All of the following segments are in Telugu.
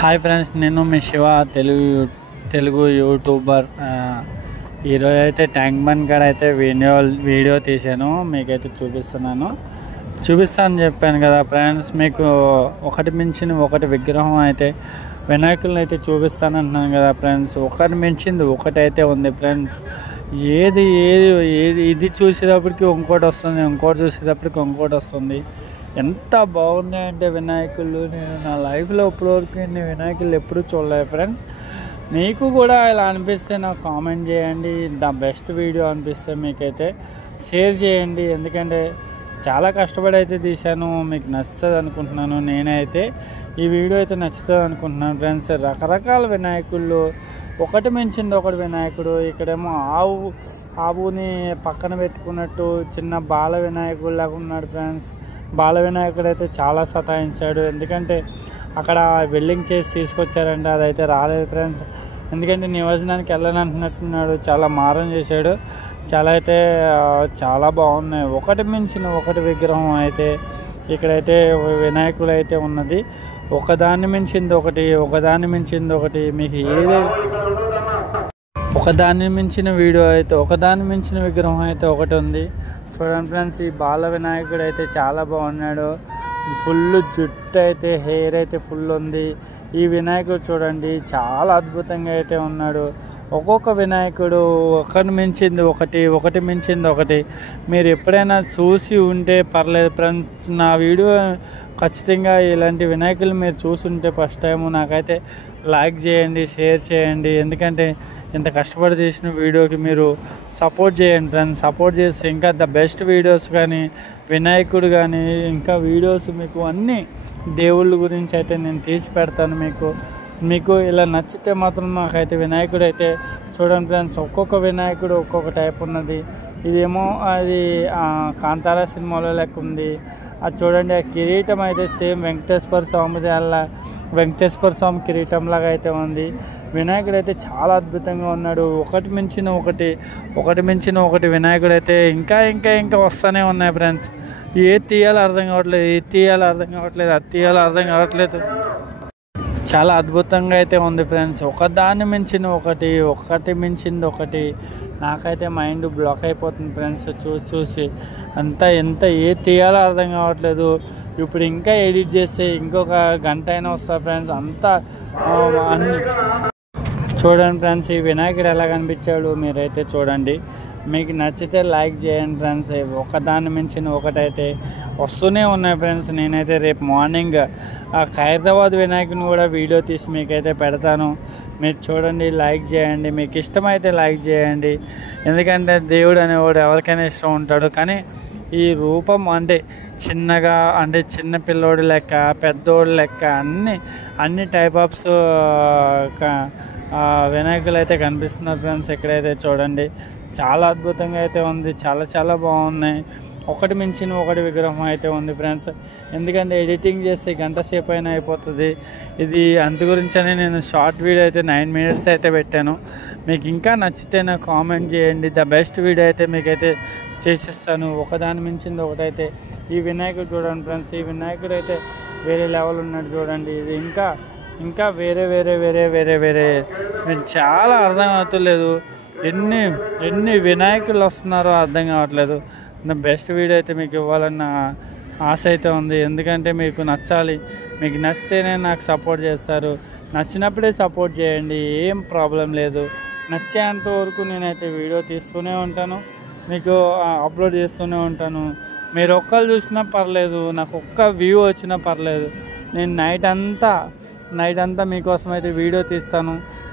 హాయ్ ఫ్రెండ్స్, నేను మీ శివ తెలుగు యూట్యూబర్. ఈరోజు అయితే ట్యాంక్ బండ్ కాడ అయితే వీడియో తీసాను, మీకైతే చూపిస్తాను చెప్పాను కదా ఫ్రెండ్స్. మీకు ఒకటి మించిన ఒకటి విగ్రహం అయితే వినాయకులను అయితే చూపిస్తానంటున్నాను కదా ఫ్రెండ్స్. ఒకటి మించింది ఒకటైతే ఉంది ఫ్రెండ్స్. ఏది ఇది చూసేటప్పటికి ఇంకోటి వస్తుంది, ఇంకోటి చూసేటప్పటికి ఇంకోటి వస్తుంది. ఎంత బాగున్నాయంటే వినాయకులు, నేను నా లైఫ్లో ఇప్పటివరకు నేను వినాయకులు ఎప్పుడూ చూడలేదు ఫ్రెండ్స్. మీకు కూడా ఇలా అనిపిస్తే నాకు కామెంట్ చేయండి. ద బెస్ట్ వీడియో అనిపిస్తే మీకైతే షేర్ చేయండి. ఎందుకంటే చాలా కష్టపడి అయితే తీశాను, మీకు నచ్చుతుంది అనుకుంటున్నాను. నేనైతే ఈ వీడియో అయితే నచ్చుతుంది అనుకుంటున్నాను ఫ్రెండ్స్. రకరకాల వినాయకుళ్ళు, ఒకటి మించింది ఒకటి వినాయకుడు. ఇక్కడేమో ఆవుని పక్కన పెట్టుకున్నట్టు చిన్న బాల వినాయకుడు లాగా ఉన్నాడు ఫ్రెండ్స్. బాల వినాయకుడు అయితే చాలా సతాయించాడు, ఎందుకంటే అక్కడ వెల్డింగ్ చేసి తీసుకొచ్చారంట, అదైతే రాలేదు ఫ్రెండ్స్. ఎందుకంటే నిమజ్జనానికి వెళ్ళనంటున్నట్టున్నాడు, చాలా మారం చేశాడు. చాలా బాగున్నాయి. ఒకటి మించిన ఒకటి విగ్రహం అయితే ఇక్కడైతే వినాయకుడు అయితే ఉన్నది. ఒకదాన్ని మించింది ఒకటి మీకు ఒకదాన్ని మించిన వీడియో అయితే ఒకదాన్ని మించిన విగ్రహం అయితే ఒకటి ఉంది. చూడండి ఫ్రెండ్స్, ఈ బాల వినాయకుడు అయితే చాలా బాగున్నాడు. ఫుల్ జుట్టు అయితే, హెయిర్ అయితే ఫుల్ ఉంది. ఈ వినాయకుడు చూడండి, చాలా అద్భుతంగా అయితే ఉన్నాడు. ఒక్కొక్క వినాయకుడు ఒకటి మించింది ఒకటి. మీరు ఎప్పుడైనా చూసి ఉంటే పర్లేదు ఫ్రెండ్స్. నా వీడియో ఖచ్చితంగా ఇలాంటి వినాయకులు మీరు చూసుంటే ఫస్ట్ టైం నాకైతే లైక్ చేయండి, షేర్ చేయండి. ఎందుకంటే ఇంత కష్టపడి తీసిన వీడియోకి మీరు సపోర్ట్ చేయండి ఫ్రెండ్స్. సపోర్ట్ చేస్తే ఇంకా ద బెస్ట్ వీడియోస్ కానీ, వినాయకుడు కానీ, ఇంకా వీడియోస్ మీకు అన్నీ దేవుళ్ళ గురించి అయితే నేను తీసి పెడతాను. మీకు ఇలా నచ్చితే మాత్రం నాకైతే వినాయకుడు అయితే చూడండి ఫ్రెండ్స్. ఒక్కొక్క వినాయకుడు ఒక్కొక్క టైప్ ఉన్నది. ఇదేమో అది కాంతారా సినిమాలో లెక్క ఉంది. అది చూడండి, ఆ కిరీటం అయితే సేమ్ వెంకటేశ్వర స్వామి కిరీటం లాగా అయితే ఉంది. వినాయకుడు అయితే చాలా అద్భుతంగా ఉన్నాడు. ఒకటి మించిన ఒకటి వినాయకుడు అయితే ఇంకా వస్తూనే ఉన్నాయి ఫ్రెండ్స్. ఏది తీయాలో అర్థం కావట్లేదు. చాలా అద్భుతంగా అయితే ఉంది ఫ్రెండ్స్. ఒకదాన్ని మించిన ఒకటి మించింది ఒకటి. నాకైతే మైండ్ బ్లాక్ అయిపోతుంది ఫ్రెండ్స్ చూసి. ఎంత ఏది తీయాలో అర్థం కావట్లేదు. ఇప్పుడు ఇంకా ఎడిట్ చేస్తే ఇంకొక గంట అయినా వస్తుంది ఫ్రెండ్స్. అన్ని చూడండి ఫ్రెండ్స్, ఈ వినాయకుడు ఎలా కనిపించాడు మీరైతే చూడండి. మీకు నచ్చితే లైక్ చేయండి ఫ్రెండ్స్. ఒకదాన్ని మించిన ఒకటైతే వస్తూనే ఉన్నాయి ఫ్రెండ్స్. నేనైతే రేపు మార్నింగ్ ఖైరతాబాద్ వినాయకుని కూడా వీడియో తీసి మీకైతే పెడతాను. మీరు చూడండి, లైక్ చేయండి. మీకు ఇష్టమైతే లైక్ చేయండి. ఎందుకంటే దేవుడు అనేవాడు ఎవరికైనా ఇష్టం ఉంటాడు. కానీ ఈ రూపం అంటే చిన్నగా, అంటే చిన్న పిల్లోడు లెక్క, పెద్దోడు లెక్క అన్ని టైప్ ఆఫ్స్ వినాయకులు అయితే కనిపిస్తున్నారు ఫ్రెండ్స్. ఇక్కడైతే చూడండి, చాలా అద్భుతంగా అయితే ఉంది. చాలా బాగున్నాయి. ఒకటి మించిన ఒకటి విగ్రహం అయితే ఉంది ఫ్రెండ్స్. ఎందుకంటే ఎడిటింగ్ చేస్తే గంట సేపు అయినా అయిపోతుంది. ఇది గురించనే నేను షార్ట్ వీడియో అయితే 9 minutes అయితే పెట్టాను. మీకు ఇంకా నచ్చితే నాకు కామెంట్ చేయండి. ద బెస్ట్ వీడియో అయితే మీకైతే చేసిస్తాను. ఒకదాని మించింది ఒకటైతే ఈ వినాయకుడు చూడండి ఫ్రెండ్స్. ఈ వినాయకుడు అయితే వేరే లెవెల్ ఉన్నాడు చూడండి. ఇది ఇంకా వేరే మీరు చాలా అర్థం అవుతలేదు. ఎన్ని వినాయకులు వస్తున్నారో అర్థం కావట్లేదు. బెస్ట్ వీడియో అయితే మీకు ఇవ్వాలన్న ఆశ అయితే ఉంది. ఎందుకంటే మీకు నచ్చాలి. మీకు నచ్చితేనే నాకు సపోర్ట్ చేస్తారు. నచ్చినప్పుడే సపోర్ట్ చేయండి, ఏం ప్రాబ్లం లేదు. నచ్చేంత వరకు నేనైతే వీడియో తీస్తూనే ఉంటాను, మీకు అప్లోడ్ చేస్తూనే ఉంటాను. మీరు ఒక్కరు చూసినా పర్లేదు, నాకు ఒక్క వ్యూ వచ్చినా పర్లేదు. నేను నైట్ అంతా మీకోసం అయితే వీడియో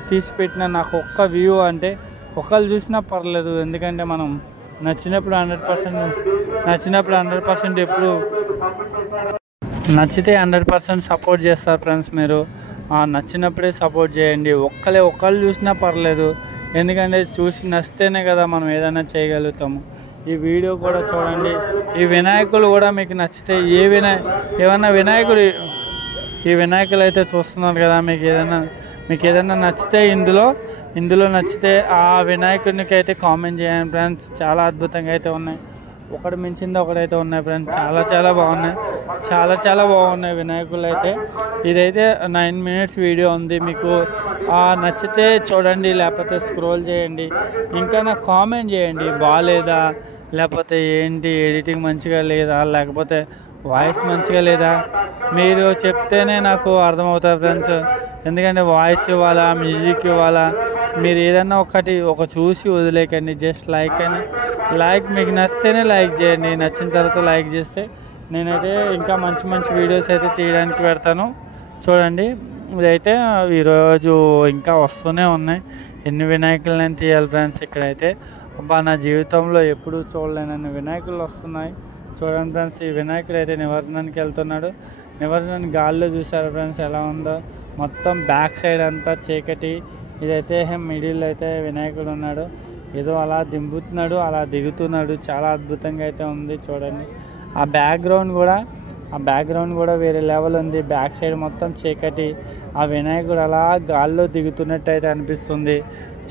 తీసి పెట్టిన నాకు ఒక్క వ్యూ అంటే ఒకళ్ళు చూసినా పర్లేదు. ఎందుకంటే మనం నచ్చినప్పుడు 100% ఎప్పుడు నచ్చితే 100% సపోర్ట్ చేస్తారు ఫ్రెండ్స్. మీరు నచ్చినప్పుడే సపోర్ట్ చేయండి. ఒక్కళ్ళు చూసినా పర్లేదు. ఎందుకంటే చూసి నచ్చితేనే కదా మనం ఏదైనా చేయగలుగుతాము. ఈ వీడియో కూడా చూడండి. ఈ వినాయకులు కూడా మీకు నచ్చితే ఏమన్నా వినాయకుడు, ఈ వినాయకులు అయితే చూస్తున్నారు కదా, మీకు ఏదైనా నచ్చితే ఇందులో నచ్చితే ఆ వినాయకుడికి అయితే కామెంట్ చేయండి ఫ్రెండ్స్. చాలా అద్భుతంగా అయితే ఉన్నాయి. ఒకటి మించింది ఒకటైతే ఉన్నాయి ఫ్రెండ్స్. చాలా బాగున్నాయి, చాలా బాగున్నాయి వినాయకులు అయితే. ఇదైతే 9 minutes వీడియో ఉంది. మీకు నచ్చితే చూడండి, లేకపోతే స్క్రోల్ చేయండి. ఇంకా నాకు కామెంట్ చేయండి, బాగాలేదా, లేకపోతే ఏంటి ఎడిటింగ్ మంచిగా లేదా, లేకపోతే వాయిస్ మంచిగా లేదా, మీరు చెప్తేనే నాకు అర్థమవుతుంది ఫ్రెండ్స్. ఎందుకంటే వాయిస్ ఇవ్వాలా, మ్యూజిక్ ఇవ్వాలా, మీరు ఏదన్నా ఒక చూసి వదిలేకండి. జస్ట్ లైక్ మీకు నచ్చితేనే లైక్ చేయండి. నచ్చిన తర్వాత లైక్ చేస్తే నేనైతే ఇంకా మంచి వీడియోస్ అయితే తీయడానికి పెడతాను. చూడండి, ఇదైతే ఈరోజు ఇంకా వస్తూనే ఉన్నాయి. ఎన్ని వినాయకులు నేను తీయాలి ఫ్రెండ్స్. ఇక్కడైతే నా జీవితంలో ఎప్పుడూ చూడలేనన్ని వినాయకులు వస్తున్నాయి. చూడండి ఫ్రెండ్స్, ఈ వినాయకుడు అయితే నిమజ్జనానికి వెళ్తున్నాడు. నిమజ్జనాన్ని గాల్లో చూసారు ఫ్రెండ్స్ ఎలా ఉందో. మొత్తం బ్యాక్ సైడ్ అంతా చీకటి. ఇదైతే మిడిల్ అయితే వినాయకుడు ఉన్నాడు. ఏదో అలా దింపుతున్నాడు, అలా దిగుతున్నాడు. చాలా అద్భుతంగా అయితే ఉంది చూడండి. ఆ బ్యాక్గ్రౌండ్ కూడా వేరే లెవెల్ ఉంది. బ్యాక్ సైడ్ మొత్తం చీకటి. ఆ వినాయకుడు అలా గాల్లో దిగుతున్నట్టు అయితే అనిపిస్తుంది.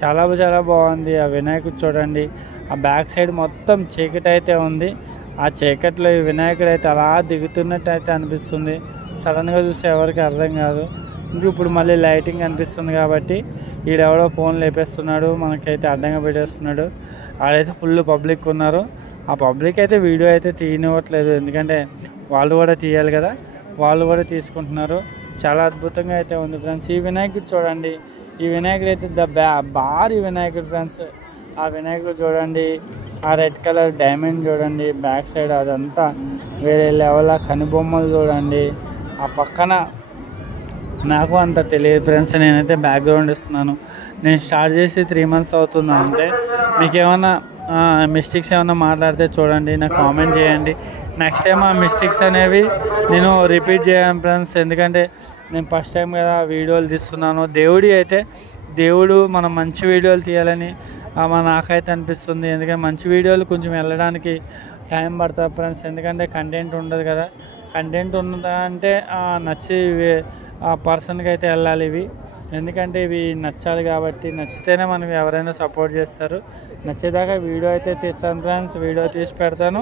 చాలా బాగుంది ఆ వినాయకుడు. చూడండి, ఆ బ్యాక్ సైడ్ మొత్తం చీకటి అయితే ఉంది. ఆ చీకట్లో ఈ వినాయకుడు అయితే అలా దిగుతున్నట్టు అయితే అనిపిస్తుంది. సడన్గా చూస్తే ఎవరికి అర్థం కాదు. ఇప్పుడు మళ్ళీ లైటింగ్ అనిపిస్తుంది కాబట్టి ఈడెవడో ఫోన్ లేపేస్తున్నాడు, మనకైతే అడ్డంగా పెట్టేస్తున్నాడు. ఆడైతే ఫుల్ పబ్లిక్ ఉన్నారు. ఆ పబ్లిక్ అయితే వీడియో అయితే తీయనివ్వట్లేదు, ఎందుకంటే వాళ్ళు కూడా తీయాలి కదా, వాళ్ళు కూడా తీసుకుంటున్నారు. చాలా అద్భుతంగా అయితే ఉంది ఫ్రెండ్స్. ఈ వినాయకుడు చూడండి, ఈ వినాయకుడు అయితే భారీ వినాయకుడు ఫ్రెండ్స్. ఆ వినాయకుడు చూడండి, ఆ రెడ్ కలర్ డైమండ్ చూడండి, బ్యాక్ సైడ్ అదంతా వేరే లెవెల్. ఆ కనుబొమ్మలు చూడండి. ఆ పక్కన నాకు అంత తెలియదు ఫ్రెండ్స్, నేనైతే బ్యాక్గ్రౌండ్ ఇస్తున్నాను. నేను స్టార్ట్ చేసి 3 months అవుతుంది అంతే. మీకు ఏమైనా మిస్టేక్స్ ఏమైనా మాట్లాడితే చూడండి, నాకు కామెంట్ చేయండి. నెక్స్ట్ టైం ఆ మిస్టేక్స్ అనేవి నేను రిపీట్ చేయను ఫ్రెండ్స్, ఎందుకంటే నేను ఫస్ట్ టైం కదా వీడియోలు తీస్తున్నాను. దేవుడు మనం మంచి వీడియోలు తీయాలని నాకైతే అనిపిస్తుంది. ఎందుకంటే మంచి వీడియోలు కొంచెం వెళ్ళడానికి టైం పడుతుంది ఫ్రెండ్స్, ఎందుకంటే కంటెంట్ ఉండదు కదా. కంటెంట్ ఉన్నదా అంటే నచ్చి ఆ పర్సన్కి అయితే వెళ్ళాలి ఇవి, ఎందుకంటే ఇవి నచ్చాలి కాబట్టి. నచ్చితేనే మనం ఎవరైనా సపోర్ట్ చేస్తారు. నచ్చేదాకా వీడియో అయితే తీస్తాను ఫ్రెండ్స్, వీడియో తీసి పెడతాను.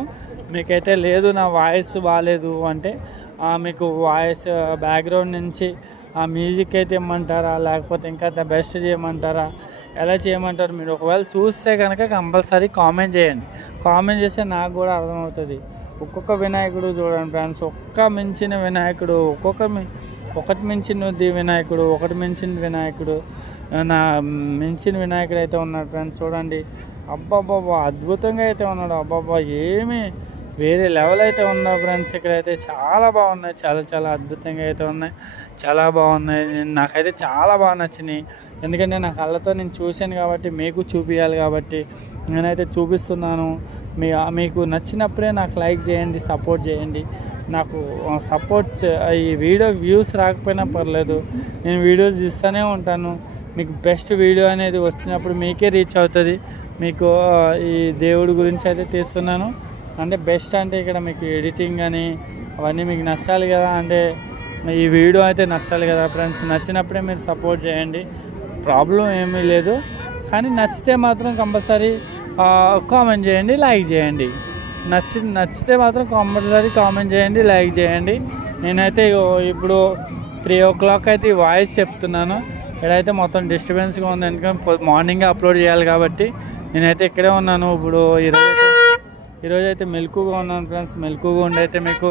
మీకైతే లేదు నా వాయిస్ బాగాలేదు అంటే మీకు వాయిస్ బ్యాక్గ్రౌండ్ నుంచి ఆ మ్యూజిక్ అయితే ఇమ్మంటారా, లేకపోతే ఇంకా బెస్ట్ చేయమంటారా, ఎలా చేయమంటారు? మీరు ఒకవేళ చూస్తే కనుక కంపల్సరీ కామెంట్ చేయండి. కామెంట్ చేస్తే నాకు కూడా అర్థమవుతుంది. ఒక్కొక్క వినాయకుడు చూడండి ఫ్రెండ్స్, మించిన వినాయకుడు, ఒకటి మించినది వినాయకుడు, ఒకటి మించిన వినాయకుడు, మించిన వినాయకుడు అయితే ఉన్నాడు ఫ్రెండ్స్. చూడండి, అబ్బాబ్బా అద్భుతంగా అయితే ఉన్నాడు. అబ్బాబ్బా ఏమి వేరే లెవెల్ అయితే ఉందా ఫ్రెండ్స్. ఇక్కడైతే చాలా బాగున్నాయి, చాలా అద్భుతంగా అయితే ఉన్నాయి, చాలా బాగున్నాయి. నాకైతే చాలా బాగా నచ్చినాయి, ఎందుకంటే నా కళ్ళతో నేను చూశాను కాబట్టి మీకు చూపించాలి కాబట్టి నేనైతే చూపిస్తున్నాను. మీకు నచ్చినప్పుడే నాకు లైక్ చేయండి, సపోర్ట్ చేయండి. నాకు ఈ వీడియో వ్యూస్ రాకపోయినా పర్లేదు, నేను వీడియోస్ ఇస్తూనే ఉంటాను. మీకు బెస్ట్ వీడియో అనేది వస్తున్నప్పుడు మీకే రీచ్ అవుతుంది. మీకు ఈ దేవుడి గురించి అయితే తీస్తున్నాను. అంటే బెస్ట్ అంటే ఇక్కడ మీకు ఎడిటింగ్ అని అవన్నీ మీకు నచ్చాలి కదా, అంటే ఈ వీడియో అయితే నచ్చాలి కదా ఫ్రెండ్స్. నచ్చినప్పుడే మీరు సపోర్ట్ చేయండి, ప్రాబ్లం ఏమీ లేదు. కానీ నచ్చితే మాత్రం కంపల్సరీ కామెంట్ చేయండి, లైక్ చేయండి. నచ్చితే మాత్రం కంపల్సరీ కామెంట్ చేయండి, లైక్ చేయండి. నేనైతే ఇప్పుడు 3 o'clock అయితే ఈ వాయిస్ చెప్తున్నాను. ఇక్కడైతే మొత్తం డిస్టర్బెన్స్గా ఉంది, ఎందుకంటే మార్నింగ్ అప్లోడ్ చేయాలి కాబట్టి నేనైతే ఇక్కడే ఉన్నాను. ఇప్పుడు ఈరోజు అయితే మెలకుగా ఉన్నాను ఫ్రెండ్స్. మెలకుగా ఉండైతే మీకు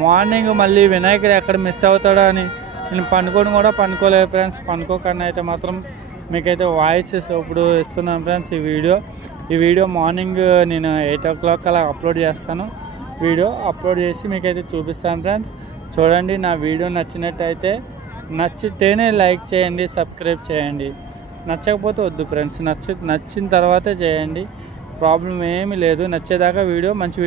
మార్నింగ్ మళ్ళీ వినాయకుడు ఎక్కడ మిస్ అవుతాడో అని నేను పనుకోలేదు ఫ్రెండ్స్. పనుకోకుండా అయితే మాత్రం మీకైతే వాయిస్ ఇప్పుడు ఇస్తున్నాను ఫ్రెండ్స్. ఈ వీడియో మార్నింగ్ నేను 8 o'clock అలా అప్లోడ్ చేస్తాను. వీడియో అప్లోడ్ చేసి మీకైతే చూపిస్తాను ఫ్రెండ్స్. చూడండి, నా వీడియో నచ్చితేనే లైక్ చేయండి, సబ్స్క్రైబ్ చేయండి. నచ్చకపోతే వద్దు ఫ్రెండ్స్. నచ్చిన తర్వాతే చేయండి, ప్రాబ్లం ఏమీ లేదు. నచ్చేదాకా వీడియో మంచి